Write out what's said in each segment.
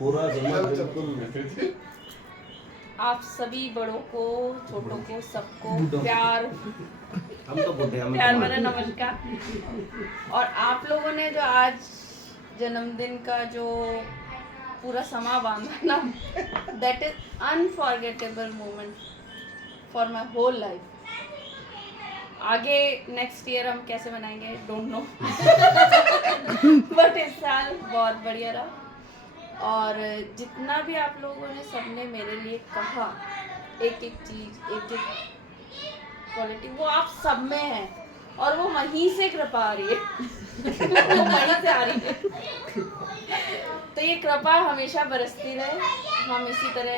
पूरा बिल्कुल। आप सभी बड़ों को, छोटों को, सबको प्यार हम तो बुढ़े हैं, प्यार भरा नमस्कार। और आप लोगों ने जो आज जन्मदिन का जो पूरा समा बांधा ना, that is unforgettable moment for my whole life. आगे नेक्स्ट ईयर हम कैसे बनाएंगे डोंट नो, बट इस साल बहुत बढ़िया रहा। और जितना भी आप लोगों ने सबने मेरे लिए कहा, एक एक चीज, एक एक क्वालिटी, वो आप सब में है और वो वहीं से कृपा आ रही है। वो वहीं से आ रही है। तो ये कृपा हमेशा बरसती रहे, हम इसी तरह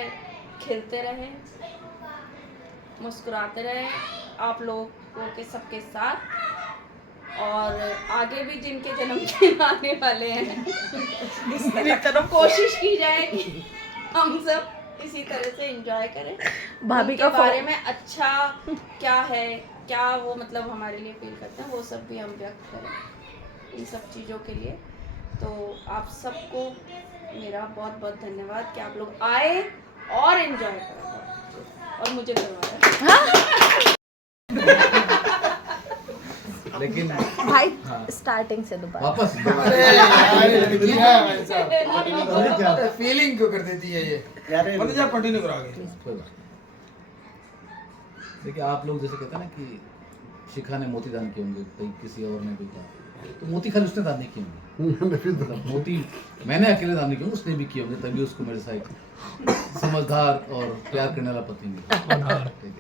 खिलते रहे, मुस्कुराते रहे आप लोगों के सबके साथ। और आगे भी जिनके जन्मदिन आने वाले हैं, कोशिश की जाए कि हम सब इसी तरह से एंजॉय करें। भाभी का बारे में अच्छा क्या है, क्या वो मतलब हमारे लिए फील करते हैं, वो सब भी हम व्यक्त करें इन सब चीज़ों के लिए। तो आप सबको मेरा बहुत बहुत धन्यवाद कि आप लोग आए और एंजॉय करें और मुझे करवाया। लेकिन भाई स्टार्टिंग से दोबारा वापस फीलिंग क्यों कर देती है ये? मतलब जब कंटिन्यू करो आगे। कोई बात नहीं। देखिए आप लोग जैसे कहते हैं ना कि शिखा ने मोती दान किए होंगे, कहीं किसी और ने भी कहा, तो मोती खाली उसने दान नहीं किए होंगे, मतलब मोती मैंने अकेले दान नहीं किए, उसने भी किए होंगे, तभी उसको मेरे साथ समझदार और प्यार करने वाला पति मिला। ठीक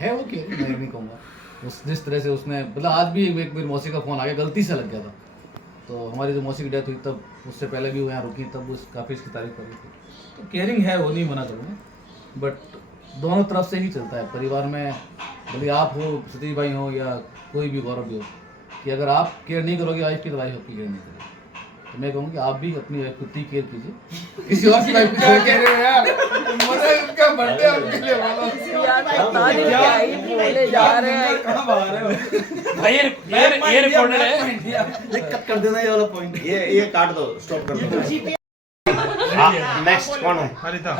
है वो क्यों, मैं नहीं कहूँगा। उस जिस तरह से उसने, मतलब आज भी एक मेरी मौसी का फ़ोन आ गया, गलती से लग गया था, तो हमारी जो मौसी की डेथ हुई तब, उससे पहले भी वो यहाँ रुकी, तब उस काफ़ी इसकी तारीफ कर रही थी। तो केयरिंग है, वो नहीं मना करूँगा, बट दोनों तरफ से ही चलता है परिवार में। भले आप हो, सतीश भाई हो, या कोई भी गौरव भी हो, कि अगर आप केयर नहीं करोगे वाइफ की, तो वाइफ आपकी केयर नहीं करेगी। तो मैं कहूँगी आप भी अपनी वाइफ को टेक केयर कीजिए, किसी और की वाइफ की क्या कह रहे हो यार? मतलब उसका बर्थडे उनके लिए बोलो। यार पता नहीं क्या ही बोले जा रहे हैं। कहाँ बाहर है? भाई ये रिकॉर्डेड है। दिक्कत कर देना ये वाला पॉइंट, ये काट दो, स्टॉप कर दो। नेक्स्ट कौन है? हरिता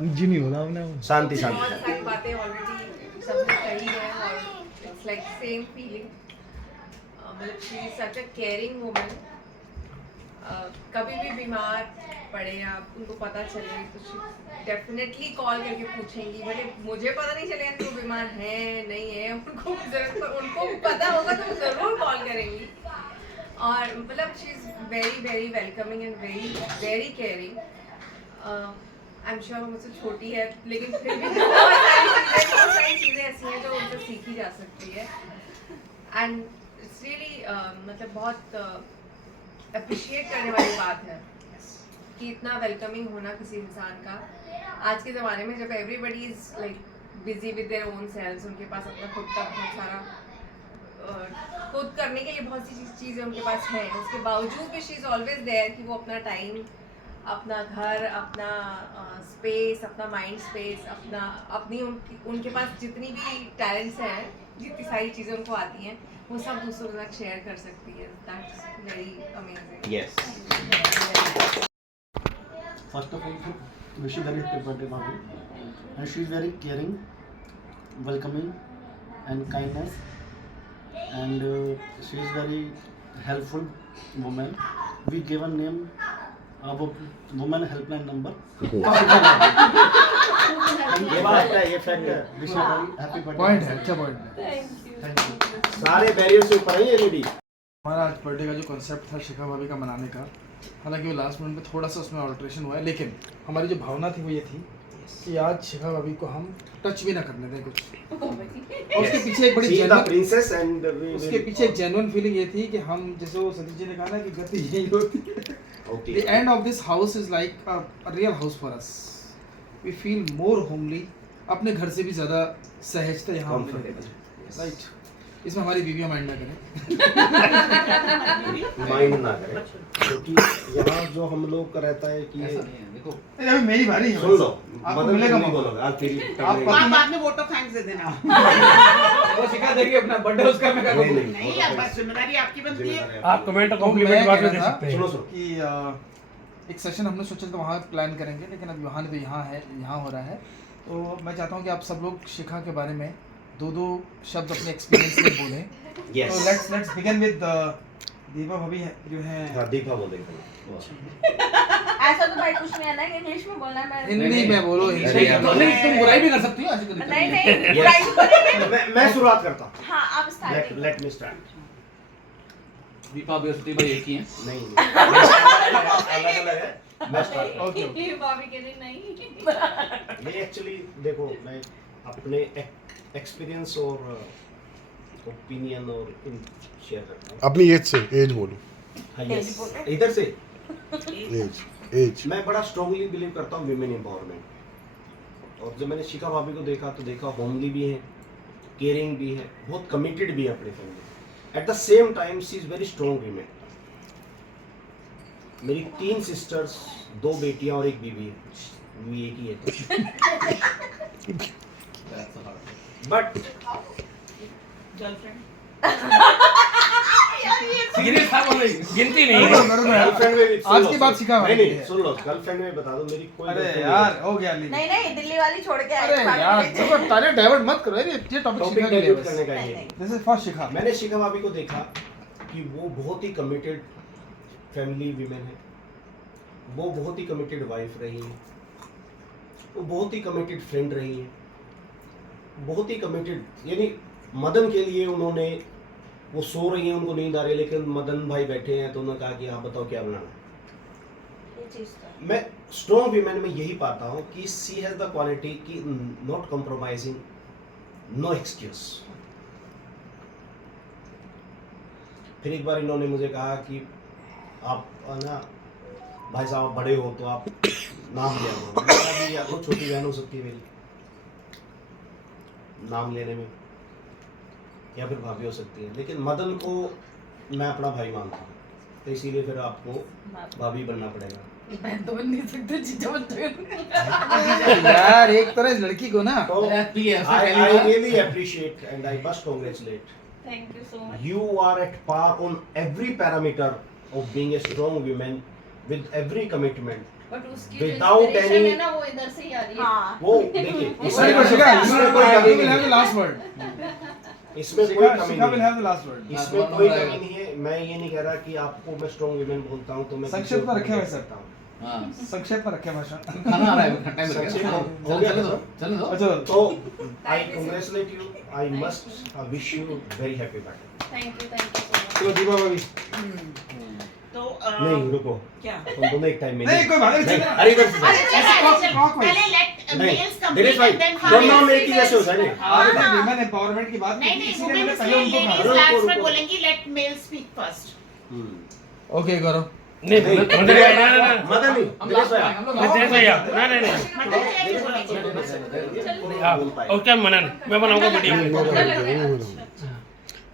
जिनी बोला हमने। शांति बहुत शांति। सारी बातें ऑलरेडी सबने कही है और इट्स लाइक सेम फीलिंग। मतलब she is such a caring woman. कभी भी बीमार पड़े या उनको पता चले तो डेफिनेटली कॉल करके पूछेंगी, भले मुझे पता नहीं चलेगा कि वो बीमार है नहीं है, उनको पता होगा तो वो ज़रूर कॉल करेंगी। और मतलब she is very very welcoming and very very caring. I am sure मुझसे छोटी है, लेकिन फिर भी बहुत सारी चीज़ें ऐसी हैं जो उनसे सीखी जा सकती है। एंड इट्स रियली मतलब बहुत अप्रिशिएट करने वाली बात है कि इतना वेलकमिंग होना किसी इंसान का। आज के ज़माने में जब everybody is like busy with their own cells, उनके पास अपना खुद का बहुत सारा खुद करने के लिए बहुत सी चीज़ें उनके पास हैं, उसके बावजूद भी शी इज़ ऑलवेज देयर कि वो अपना टाइम, अपना घर, अपना स्पेस, अपना माइंड स्पेस, अपनी उनके पास जितनी भी टैलेंट्स हैं, जितनी सारी चीज़ें उनको आती हैं, वो सब दूसरों के साथ शेयर कर सकती है। That's very amazing. Yes. First of all, wish you very happy birthday, Babu. And she is very caring, welcoming, and kindness. And she is very helpful woman. We gave a name, woman helpline number. ये बात है, ये fact है। Wish you very happy birthday. Point है, अच्छा point है। Thank you. सारे barrier से ऊपर है ये लेडी। हमारा आज बर्थडे का जो कॉन्सेप्ट था शिखा भाभी का मनाने का, हालांकि वो लास्ट मिनट में थोड़ा सा उसमें ऑल्ट्रेशन हुआ है, लेकिन हमारी जो भावना थी वो ये थी कि आज शिखा भाभी को हम टच भी ना करने दें कुछ। और उसके पीछे एक बड़ी जेन्युइन प्रिंसेस एंड उसके पीछे एक जेन्युइन फीलिंग ये थी कि हम, जैसे वो सतीश जी ने कहा ना कि गति यही होती है। The end of this house is like a real house for us. We feel more homely, अपने घर से भी ज़्यादा सहजता यहाँ राइट। इसमें हमारी बीवियाँ माइंड ना करें। माइंड ना करें, क्योंकि यहाँ जो हम लोग का रहता है कि ऐसा नहीं है। देखो अभी मेरी बारी है, सुन लो, आपको मतलब मिलेगा नहीं मौका। बोलोगे आप तेरी आप बाद में वोट ऑफ थैंक्स दे देना। वो शिखा देगी अपना बर्थडे उसका मैं नहीं करूँगा। नहीं यार, बस जिम्मेदारी आपकी बनती है। आप कमेंट तो कॉम्प्लीमेंट मैं बाद कह में दे रहा था सकते हैं। सुनो सुनो कि एक सेशन हमने सोचा था वहाँ प्लान करेंगे, लेकिन अब यहाँ तो यहाँ हो रहा है। तो मैं चाहता हूँ कि आप सब लोग शिखा के बारे में 2 शब्द अपने एक्सपीरियंस से बोलें। Yes. तो लेट्स बिगिन विद दीपा भाभी जो है। हाँ, दीपा बोलेंगे। ऐसा तो भाई कुछ नहीं है ना कि इंग्लिश में बोलना है। हिंदी में बोलो, नहीं तुम बुराई भी कर सकती हो, ऐसे कोई दिक्कत नहीं नहीं। नहीं बुराई तो करेंगे। मैं शुरुआत करता हूँ। हाँ आप start. Let me start. Deepa Brihaspati भाई एक ही हैं। नहीं अलग है। मैं स्टार्ट। ओके भाभी कह रही नहीं। ये एक्चुअली देखो, मैं अपने एक्सपीरियंस और ओपिनियन और इन शेयर करता हूँ। अपनी एज बोलो। हाँ, yes. इधर से एज मैं बड़ा स्ट्रांगली बिलीव करता हूँ विमेन एम्पावरमेंट। और जब मैंने शिखा भाभी को देखा होमली भी है, केयरिंग भी है, बहुत कमिटेड भी है अपने family. At the same time she is very strong women. मेरी 3 सिस्टर्स, 2 बेटियां और 1 बीवी है। बीवी एक ही है। बट सीरियस था बोल रही, गिनती नहीं। गर्लफ्रेंड में भी आज की बात शिखा भाभी नहीं की है। सुन लो, गर्लफ्रेंड में बता दो मेरी कोई अरे girlfriend यार हो गया नहीं नहीं दिल्ली वाली छोड़ के अरे यार देखो ताने डाइवर्ट मत करो, ये नहीं। टॉपिक टॉपिक शिखा के लिए डाइवर्ट बस। करने का नहीं, ये नहीं। दिस इज फॉर शिखा। मैंने शिखा भाभी को देखा कि वो बहुत ही कमिटेड फैमिली वीमेन है। वो बहुत ही कमिटेड वाइफ रही है। वो बहुत ही कमिटेड फ्रेंड रही है। बहुत ही कमिटेड, यानी मदन के लिए उन्होंने, वो सो रही हैं, उनको नींद आ रही है, लेकिन मदन भाई बैठे हैं तो उन्होंने कहा कि आप बताओ क्या बनाना। ये चीज तो मैं स्ट्रॉन्ग वीमेन में यही पाता हूँ कि सी हैज द क्वालिटी कि नॉट कॉम्प्रोमाइजिंग, नो एक्सक्यूज। फिर एक बार इन्होंने मुझे कहा कि आप ना भाई साहब बड़े हो तो आप नाम ले आओ। मैंने कहा कि यार वो छोटी बहन हो सकती है मेरी नाम लेने में, या फिर भाभी हो सकती है, लेकिन मदन को मैं अपना भाई मानता हूँ, तो इसीलिए फिर आपको भाभी बनना पड़ेगा। मैं तो बन नहीं सकती चीजें बच्चों यार एक तरह इस लड़की को ना तो I really appreciate and I must congratulate. Thank you so much. You are at par on every parameter of being a strong woman with every commitment. But उसकी Without inspiration any- है ना, वो इधर से ही आ रही है। हाँ वो देखिए सही को शिखा, इसमें कोई शिखा कमी will have the नहीं last word. है। इसमें कोई कमी शिखा will नहीं have है। the last word. इसमें कोई कमी नहीं है। मैं ये नहीं कह रहा कि आपको मैं स्ट्रॉन्ग वुमेन बोलता हूँ तो मैं संक्षेप में रखे हुए सर। सकता हूँ। हाँ संक्षेप में रखे भाषण। खाना आ रहा है, टाइम संक्षेप लगेगा। में हो गया चलो ना? चलो दो। अच्छा तो I congratulate you. I must wish you very happy birthday. Thank you so much. चलो दीपा भाभी। तो नहीं रुको, क्या तुम दोनों एक टाइम में नहीं कोई बात नहीं। अरे इधर से पहले लेट मेल्स दिनेश कंप्लीट भाई एंड देन दोनों मेरे की जैसे हो जाएंगे। आज तक विमेन एम्पावरमेंट की बात नहीं की, नहीं इसीलिए वुमेन मैंने पहले उनको लेडीज कहा। लास्ट में रुको। बोलेंगी let male speak first. Okay Gaurav. नहीं मदन भैया ना मदन नहीं, दिनेश भाई हम लोग दिनेश भैया ना नहीं मतलब क्या बोलेंगे? नहीं ओके मनन मैं बनाऊंगा वीडियो।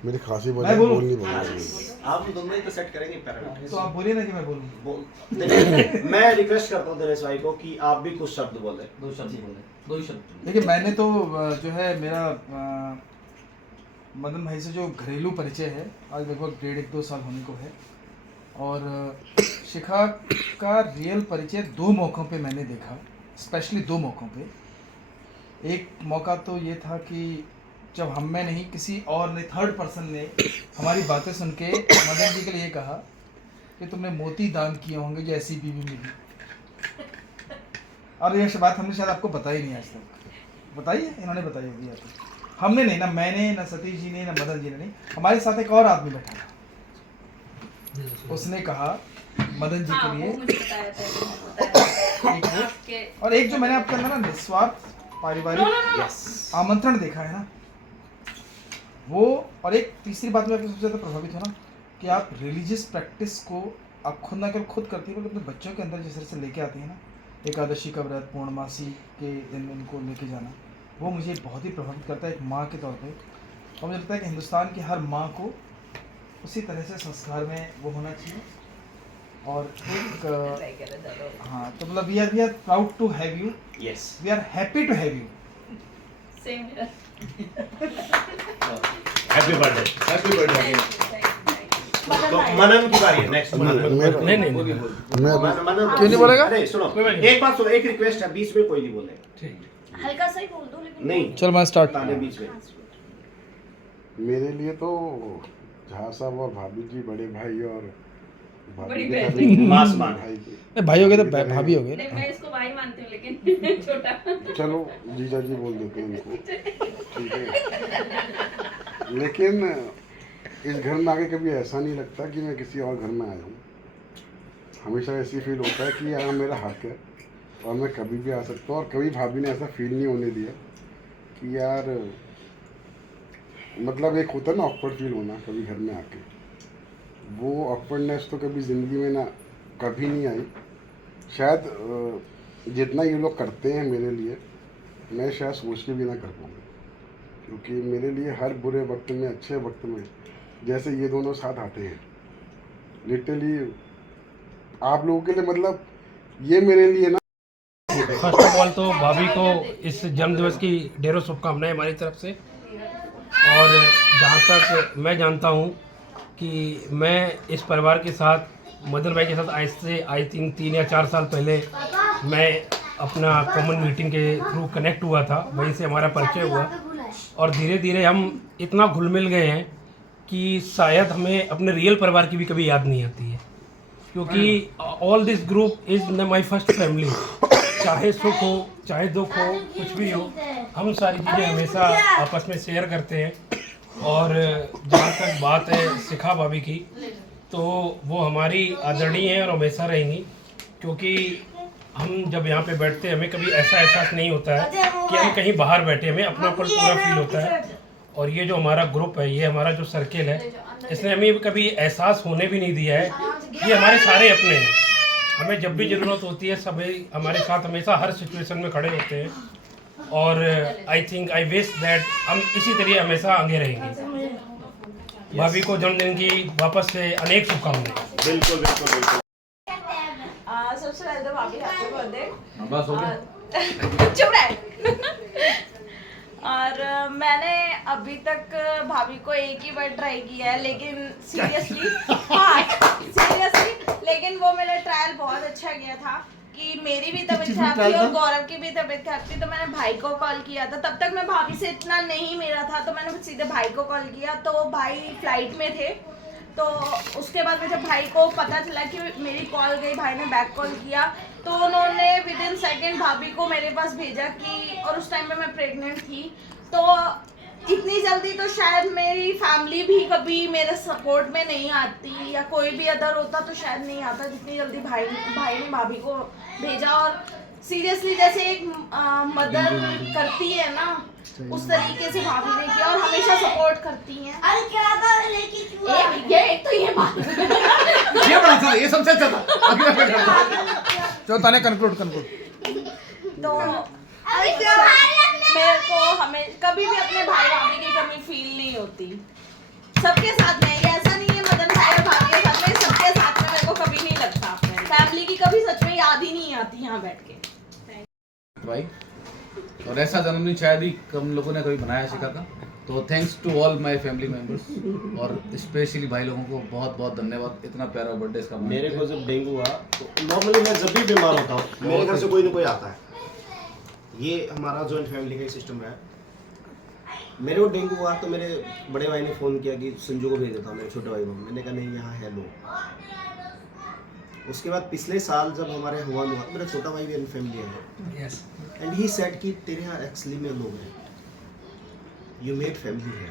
मेरी खांसी मैं बड़ी बोलूं? बोलनी पड़ेगी। आप दोनों ही तो सेट करेंगे पैरामीटर। तो आप बोलिए ना कि मैं बोलूं। दिनेश, मैं रिक्वेस्ट करता हूँ दिनेश भाई को कि आप भी कुछ शब्द बोले। 2 शब्द बोले, 2 ही शब्द। देखिए मैंने तो जो है मेरा मदन भाई से जो घरेलू परिचय है आज लगभग 1.5-2 साल होने को है, और शिखा का रियल परिचय 2 मौक़ों पे मैंने देखा, स्पेशली 2 मौक़ों पे। एक मौका तो ये था कि जब हम में नहीं किसी और ने, थर्ड पर्सन ने हमारी बातें सुन के मदन जी के लिए कहा कि तुमने मोती दान किए होंगे जो ऐसी बीवी मिली। और ये बात हमने शायद आपको बताई नहीं आज तक। बताइए, इन्होंने बताई होगी आपको। हमने नहीं, ना मैंने, ना सतीश जी ने, ना मदन जी ने नहीं, हमारे साथ एक और आदमी बैठा था। उसने कहा मदन जी हाँ, के वो लिए मुझे बताया था, एक वो, आपके और एक जो मैंने आपके अंदर ना निस्वार्थ पारिवारिक आमंत्रण देखा है ना वो, और एक तीसरी बात में आपको सबसे ज़्यादा प्रभावित हो ना कि आप रिलीजियस प्रैक्टिस को आप खुद ना केवल खुद करती है बल्कि अपने बच्चों के अंदर जिस तरह से लेके आती है ना, एकादशी का व्रत, पूर्णमासी के दिन उनको लेके जाना, वो मुझे बहुत ही प्रभावित करता है एक माँ के तौर पे। और मुझे लगता है कि हिंदुस्तान की हर माँ को उसी तरह से संस्कार में वो होना चाहिए। और एक हाँ, तो मतलब we are proud to have you, Yes. We are happy to have you. Same Happy birthday. Happy birthday. Thank you. तो मनन की बारी है, नेक्स्ट मनन। नहीं नहीं नहीं मैं मनन क्यों नहीं बोलेगा? अरे सुनो, एक बात सुनो, एक रिक्वेस्ट है, बीच में कोई नहीं बोलेगा। हल्का सा ही बोल दो लेकिन नहीं, चल मैं स्टार्ट ताने बीच में। मेरे लिए तो झा साहब और भाभी जी बड़े भाई और भाभी बड़ी की बहन। तरह मास मान। भाई की- नहीं, भाई हो गए तो की तरह- भाभी हो गए नहीं मैं इसको भाई मानती हूँ लेकिन छोटा चलो जीजा जी बोल देते हैं इनको, ठीक है। लेकिन इस घर में आके कभी ऐसा नहीं लगता कि मैं किसी और घर में आया हूँ। हमेशा ऐसी फील होता है कि यहाँ मेरा हक है और मैं कभी भी आ सकता हूँ। और कभी भाभी ने ऐसा फील नहीं होने दिया कि यार, मतलब एक होता है ना ऑकवर्ड फील होना कभी घर में आके, वो ऑकवर्डनेस तो कभी ज़िंदगी में ना कभी नहीं आई। शायद जितना ये लोग करते हैं मेरे लिए, मैं शायद सोच के भी ना कर पाऊँगा, क्योंकि मेरे लिए हर बुरे वक्त में, अच्छे वक्त में जैसे ये दोनों साथ आते हैं, लिटरली आप लोगों के लिए, मतलब ये मेरे लिए ना। फर्स्ट ऑफ ऑल तो भाभी को इस जन्मदिवस की ढेरों शुभकामनाएं हमारी तरफ से। और जहाँ तक मैं जानता हूँ कि मैं इस परिवार के साथ, मदन भाई के साथ आज से आई थिंक 3 या 4 साल पहले मैं अपना कॉमन मीटिंग के थ्रू कनेक्ट हुआ था, वहीं से हमारा परिचय हुआ। और धीरे धीरे हम इतना घुल मिल गए हैं कि शायद हमें अपने रियल परिवार की भी कभी याद नहीं आती है, क्योंकि all this group is my first family. चाहे सुख हो चाहे दुख हो, कुछ भी हो, हम सारी चीज़ें हमेशा आपस में शेयर करते हैं। और जहाँ तक बात है शिखा भाभी की, तो वो हमारी आदरणीय है और हमेशा रहेंगी, क्योंकि हम जब यहाँ पे बैठते हैं हमें कभी ऐसा एहसास नहीं होता है कि हम कहीं बाहर बैठे, हमें अपनापन पूरा फील होता है। और ये जो हमारा ग्रुप है, ये हमारा जो सर्किल है, इसने हमें कभी एहसास होने भी नहीं दिया है कि हमारे सारे अपने हैं। हमें जब भी ज़रूरत होती है सभी हमारे साथ हमेशा हर सिचुएशन में खड़े होते हैं। और I think I wish that हम इसी तरह हमेशा आगे रहेंगे। भाभी को जन्मदिन की वापस से अनेक शुभकामनाएं। बिल्कुल बिल्कुल बिल्कुल। सबसे पहले तो भाभी हैप्पी बर्थडे। बस हो गया। चुप रहे। और मैंने अभी तक भाभी को एक ही बार ट्राई किया है, लेकिन सीरियसली लेकिन वो मेरा ट्रायल बहुत अच्छा गया था कि मेरी भी तबीयत खराब थी और गौरव की भी तबीयत खराब थी। तो मैंने भाई को कॉल किया था, तब तक मैं भाभी से इतना नहीं मेरा था, तो मैंने सीधे भाई को कॉल किया। तो भाई फ्लाइट में थे, तो उसके बाद में जब भाई को पता चला कि मेरी कॉल गई, भाई ने बैक कॉल किया, तो उन्होंने विदिन सेकंड भाभी को मेरे पास भेजा कि, और उस टाइम पे मैं प्रेग्नेंट थी, तो इतनी जल्दी तो शायद मेरी फैमिली भी कभी मेरे सपोर्ट में नहीं आती, या कोई भी अदर होता तो शायद नहीं आता जितनी जल्दी भाई ने भाभी को भेजा। और सीरियसली जैसे एक मदर करती है ना, उस तरीके से भाभी ने किया और हमेशा सपोर्ट करती हैं। अरे क्या था लेकिन ये एक तो ये बात ये बड़ा अच्छा, ये सबसे अच्छा था। अगला पे करना। चलो ताने कंक्लूड तो मेरे को हमें कभी भी अपने भाई भाभी की कमी फील नहीं होती। सबके साथ में, ये ऐसा नहीं है मदन भाई और भाभी के साथ में, सबके साथ में मेरे को कभी नहीं लगता। फैमिली की कभी सच में याद ही नहीं आती यहाँ बैठ के। भाई, और ऐसा जन्मदिन शायद ही कम लोगों ने कभी बनाया शिखा का। तो thanks to all my family members, और स्पेशली भाई लोगों को बहुत बहुत धन्यवाद इतना प्यारा बर्थडे इसका मनाने मेरे के को जब डेंगू हुआ तो नॉर्मली मैं जब भी बीमार होता हूँ मेरे घर से कोई ना कोई आता है। ये हमारा जॉइंट फैमिली का सिस्टम है। मेरे को डेंगू हुआ तो मेरे बड़े भाई ने फ़ोन किया कि संजू को भेज देता हूँ, मेरे छोटे भाई को। मैंने कहा नहीं, यहाँ है लो। उसके बाद पिछले साल जब हमारे हुआ, मेरा छोटा भाई भी फैमिली है, एंड ही सेड कि तेरे यहाँ एक्चुअली में लोग हैं, यू मेड फैमिली है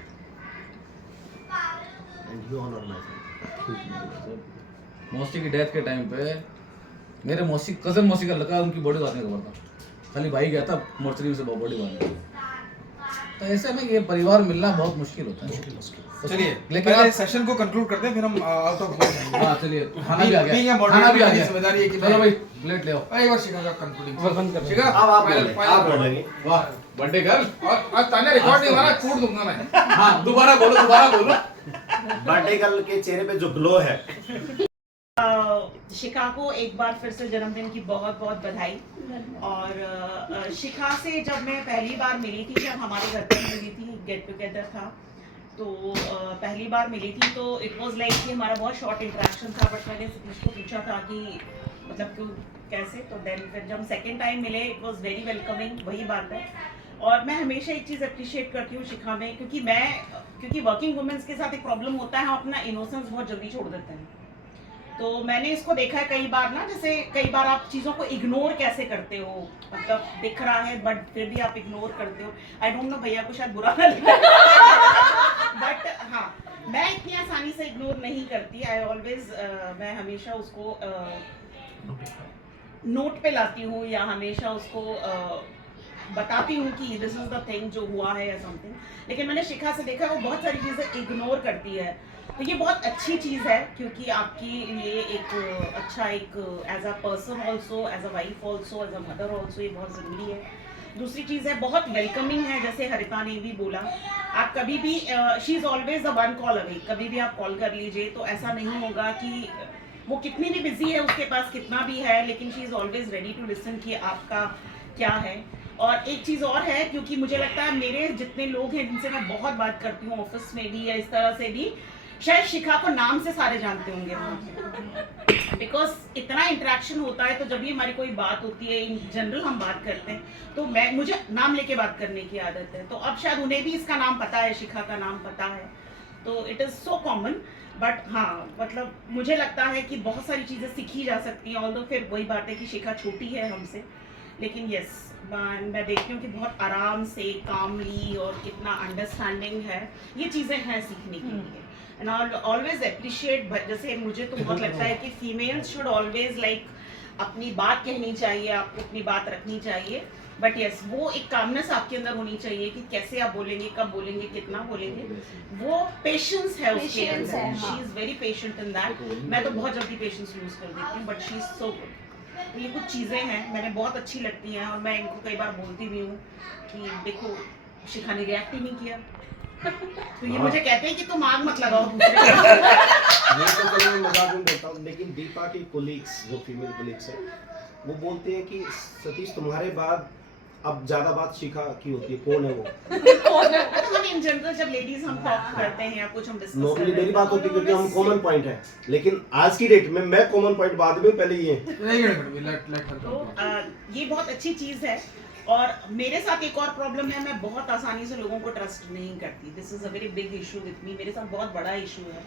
and you honour my family. मौसी की डेथ के टाइम पे मेरे मौसी कजन मौसी का लगा, उनकी बॉडी बांधने का था, खाली भाई गया था मोर्चरी से बॉडी बांधने। तो ऐसे में ये परिवार मिलना बहुत मुश्किल होता है। चलिए लेकिन पहले सेशन को कंक्लूड करते हैं, फिर हम आउट ऑफ हाँ चलिए, खाना भी आ Being गया, a moderator खाना भी आ की गया। जिम्मेदारी है कि चलो भाई प्लेट ले आओ। एक बार शिखा का कंक्लूडिंग बंद कर। शिखा अब आप final- बोलें, final आप word। बोलेंगे। वाह, बर्थडे गर्ल। और आज ताने रिकॉर्ड नहीं हुआ ना, कूट दूंगा मैं। हाँ दोबारा बोलो। बर्थडे गर्ल के चेहरे पे जो ग्लो है। शिखा को एक बार फिर से जन्मदिन की बहुत बहुत बधाई। और शिखा से जब मैं पहली बार मिली थी, जब हमारे घर पे मिली थी, गेट टुगेदर था, तो पहली बार मिली थी तो इट वाज लाइक कि हमारा बहुत शॉर्ट इंटरेक्शन था, बट मैंने सतीश को पूछा था कि मतलब क्यों कैसे, तो देन फिर जब सेकंड टाइम मिले इट वाज वेरी वेलकमिंग, वही बात है। और मैं हमेशा एक चीज़ अप्रिशिएट करती हूँ शिखा में, क्योंकि वर्किंग वुमेन्स के साथ एक प्रॉब्लम होता है, हम अपना इनोसेंस बहुत जल्दी छोड़ देते हैं। तो मैंने इसको देखा है कई बार ना, जैसे कई बार आप चीज़ों को इग्नोर कैसे करते हो, मतलब दिख रहा है बट फिर भी आप इग्नोर करते हो। आई डोंट नो, भैया को शायद बुरा ना लगे बट हाँ, मैं इतनी आसानी से इग्नोर नहीं करती। आई ऑलवेज मैं हमेशा उसको नोट पे लाती हूँ या हमेशा उसको बताती हूँ कि दिस इज द थिंग जो हुआ है या समथिंग। लेकिन मैंने शिखा से देखा वो बहुत सारी चीज़ें इग्नोर करती है, तो ये बहुत अच्छी चीज़ है, क्योंकि आपके लिए एक अच्छा एक as a person also, as a wife also, as a mother also ये बहुत ज़रूरी है। दूसरी चीज़ है बहुत वेलकमिंग है, जैसे हरिता ने भी बोला, आप कभी भी she is always the one call away, कभी भी आप कॉल कर लीजिए, तो ऐसा नहीं होगा कि वो कितनी भी बिजी है, उसके पास कितना भी है, लेकिन she is always ready to listen कि आपका क्या है। और एक चीज़ और है, क्योंकि मुझे लगता है मेरे जितने लोग हैं जिनसे मैं बहुत बात करती हूँ ऑफिस में भी या इस तरह से भी, शायद शिखा को नाम से सारे जानते होंगे, बिकॉज इतना इंटरेक्शन होता है। तो जब भी हमारी कोई बात होती है, इन जनरल हम बात करते हैं, तो मुझे नाम लेके बात करने की आदत है, तो अब शायद उन्हें भी इसका नाम पता है, शिखा का नाम पता है, तो it is so common. But हाँ, मतलब मुझे लगता है कि बहुत सारी चीज़ें सीखी जा सकती हैं, ऑल्दो फिर वही बात है कि शिखा छोटी है हमसे, लेकिन यस मैं देखती हूँ कि बहुत आराम से, कामली और कितना अंडरस्टैंडिंग है, ये चीज़ें हैं सीखने के लिए। एंड ऑलवेज अप्रिशिएट, जैसे मुझे तो बहुत लगता है कि फीमेल्स शुड ऑलवेज लाइक अपनी बात कहनी चाहिए, आपको अपनी बात रखनी चाहिए, बट यस वो एक कामनेस आपके अंदर होनी चाहिए कि कैसे आप बोलेंगे, कब बोलेंगे, कितना बोलेंगे, वो पेशेंस है उसके अंदर। She is very patient in that. मैं तो बहुत जल्दी पेशेंस लूज कर देती हूँ, but she is so good. तो ये कुछ चीज़ें हैं मैंने बहुत अच्छी लगती हैं, और मैं इनको कई बार बोलती भी हूँ कि देखो शिखा ने रिएक्ट ही नहीं किया तो ये मुझे कहते हैं कि तुम आग मत लगाओ दूसरे ये तो कभी मैं मजाक में बोलता हूँ, लेकिन दीपा की कोलीग्स जो फीमेल कोलीग्स है वो बोलते हैं कि सतीश तुम्हारे बाद अब ज्यादा बात शिखा की होती है, कौन है वो? हम इन जनरल जब लेडीज हम टॉक करते हैं या कुछ हम डिस्कस नॉर्मली मेरी बात होती है क्योंकि हम कॉमन पॉइंट है, लेकिन आज की डेट में मैं कॉमन पॉइंट बाद में, पहले ये तो ये बहुत अच्छी चीज़ है। और मेरे साथ एक और प्रॉब्लम है, मैं बहुत आसानी से लोगों को ट्रस्ट नहीं करती। This is a very big issue with me, मेरे साथ बहुत बड़ा इशू है।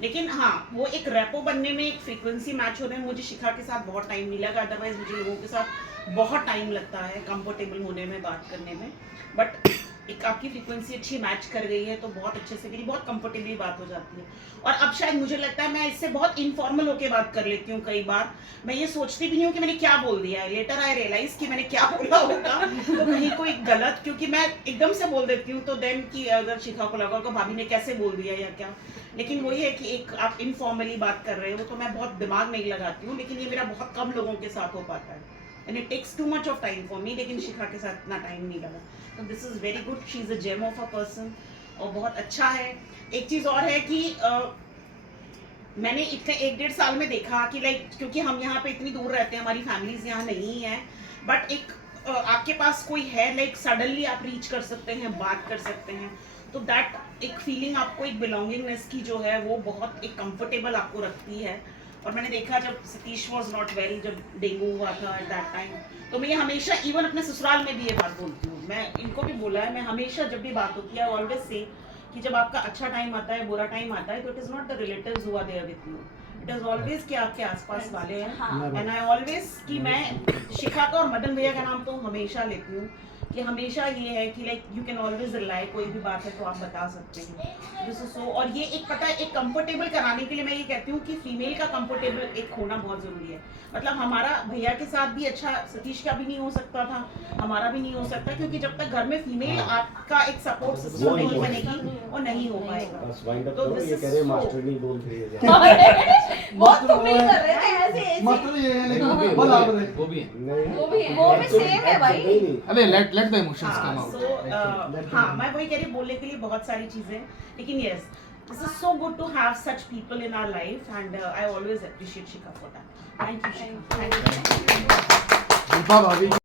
लेकिन हाँ, वो एक रेपो बनने में, एक फ्रीक्वेंसी मैच होने में मुझे शिखा के साथ बहुत टाइम नहीं लगा, अदरवाइज मुझे लोगों के साथ बहुत टाइम लगता है कंफर्टेबल होने में, बात करने में। बट एक आपकी फ्रीक्वेंसी अच्छी मैच कर गई है तो बहुत अच्छे से मेरी बहुत कंफर्टेबली बात हो जाती है। और अब शायद मुझे लगता है मैं इससे बहुत इनफॉर्मल होके बात कर लेती हूँ। कई बार मैं ये सोचती भी नहीं हूँ कि मैंने क्या बोल दिया है, लेटर आई रियलाइज कि मैंने क्या बोला होगा तो कहीं कोई गलत, क्योंकि मैं एकदम से बोल देती हूँ तो देन कि अगर शिखा को लगा होगा भाभी ने कैसे बोल दिया या क्या। लेकिन वही है कि एक आप इनफॉर्मली बात कर रहे हो तो मैं बहुत दिमाग नहीं लगाती हूँ, लेकिन ये मेरा बहुत कम लोगों के साथ हो पाता है and it takes too much of time for me. लेकिन शिखा के साथ इतना टाइम नहीं लगा, तो this is very good. She is a gem of a person और बहुत अच्छा है। एक चीज़ और है कि मैंने इतने 1-1.5 साल में देखा कि लाइक, क्योंकि हम यहाँ पे इतनी दूर रहते हैं, हमारी फैमिलीज यहाँ नहीं है, बट एक आपके पास कोई है, लाइक सडनली आप रीच कर सकते हैं, बात कर सकते हैं, तो दैट एक फीलिंग आपको, एक बिलोंगिंगनेस की जो है वो बहुत एक कंफर्टेबल आपको रखती है। और मैंने देखा जब सतीश वॉज नॉट वेल, जब डेंगू हुआ था एट दैट टाइम, तो मैं ये हमेशा इवन अपने ससुराल में भी ये बात बोलती हूँ, मैं इनको भी बोला है, मैं हमेशा जब भी बात होती है ऑलवेज से कि जब आपका अच्छा टाइम आता है, बुरा टाइम आता है, तो it is not the relatives who are there with you, it is always कि आपके आसपास वाले हैं। एंड आई ऑलवेज कि मैं शिखा का और मदन भैया का नाम तो हमेशा लेती हूँ कि हमेशा ये है कि like you can always rely, कोई भी बात है तो आप बता सकते हैं। दिस इज सो। और ये एक पता है, एक कंफर्टेबल कराने के लिए मैं ये कहती हूँ कि फीमेल का कंफर्टेबल एक होना बहुत ज़रूरी है। मतलब हमारा भैया के साथ भी अच्छा, सतीश का भी नहीं हो सकता था, हमारा भी नहीं हो सकता, क्योंकि जब तक घर में फीमेल आपका एक सपोर्ट सिस्टम नहीं बनेगी वो नहीं हो पाएगा। बस वाइंड अप तो करो, this ये is कह रहे हैं so- मास्टर नहीं बोल रही है। बहुत तुम नहीं कर रहे थे ऐसे मतलब ये है, नहीं, वो भी है, लेकिन वो बता भी दे। है, वो भी है। नहीं, वो भी है, वो भी सेम है भाई। नहीं, नहीं। अरे लेट द इमोशंस कम हाँ, आउट। so, हाँ, मैं वही कह रही हूँ, बोलने के लिए बहुत सारी चीजें, लेकिन yes, this is so good to have such people in our life and I always appreciate Shikha for that. Thank you Shikha, thank you. Deepa भाभी